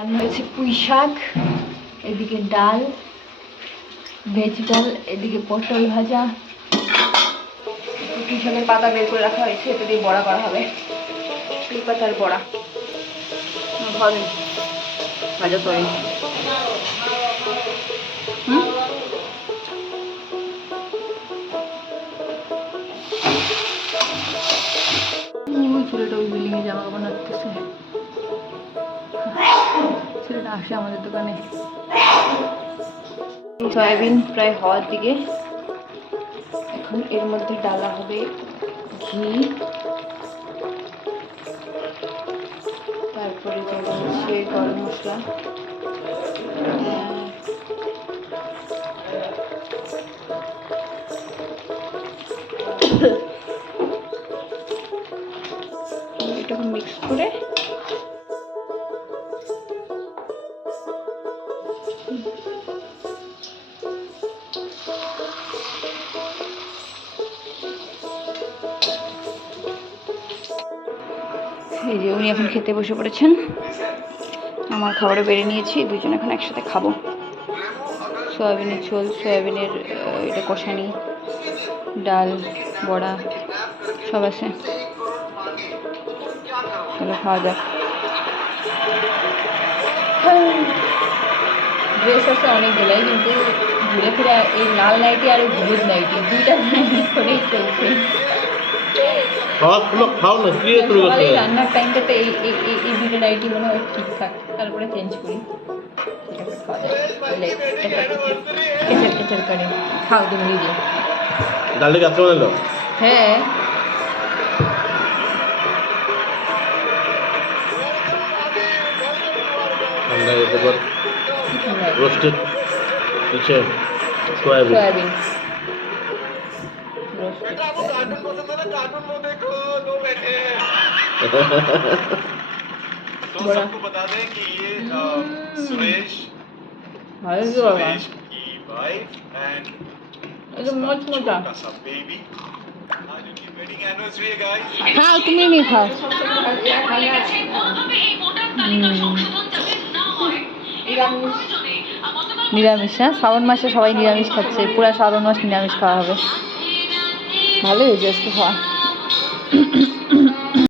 রান্না হয়েছে পুঁই শাক, এদিকে ডাল, ভেজ ডাল, এদিকে পটল ভাজা, পুঁই শাকের পাতা বের করে রাখা হয়েছে, এটা দিয়ে বড়া করা হবে, পুঁই পাতার বড়া হবে ভাজা তরি। ছেলেটা ওই বিল্ডিংয়ে জামা কাপড় নাড়তেছে, ছেলেটা আসে আমাদের দোকানে। সয়াবিন প্রায় হওয়ার দিকে, এখন এর মধ্যে ডালা হবে ঘি, তারপরে দেওয়া হচ্ছে গরম মশলা, এটা মিক্স করে এই যে উনি এখন খেতে বসে পড়েছেন, আমার খাবারও বেড়ে নিয়েছি, দুজন এখন একসাথে খাবো। সয়াবিনের ঝোল, সয়াবিনের এটা কষানি, ডাল, বড়া সব আছে, চলো খাওয়া যাক। ড্রেস আছে অনেকগুলাই, কিন্তু ঘুরে ফিরে এই লাল নাইটি আর হলুদ নাইটি দুইটা করেই চলছে। রান্নার টাইমটাতে এই দুটো নাইটি মনে হয় ঠিকঠাক, তারপরে চেঞ্জ করি। কেচার কেচার করে খাও তুমি নিজে। ডালে কাঁচা বানালো? হ্যাঁ, রোস্টেড সয়াবিন। খাও তুমি নিয়ে খাও। নিরামিষ, হ্যাঁ শ্রাবণ মাসে সবাই নিরামিষ খাচ্ছে, পুরা শ্রাবণ মাস নিরামিষ খাওয়া হবে। ভালোই হয়েছে আজকে খাওয়া।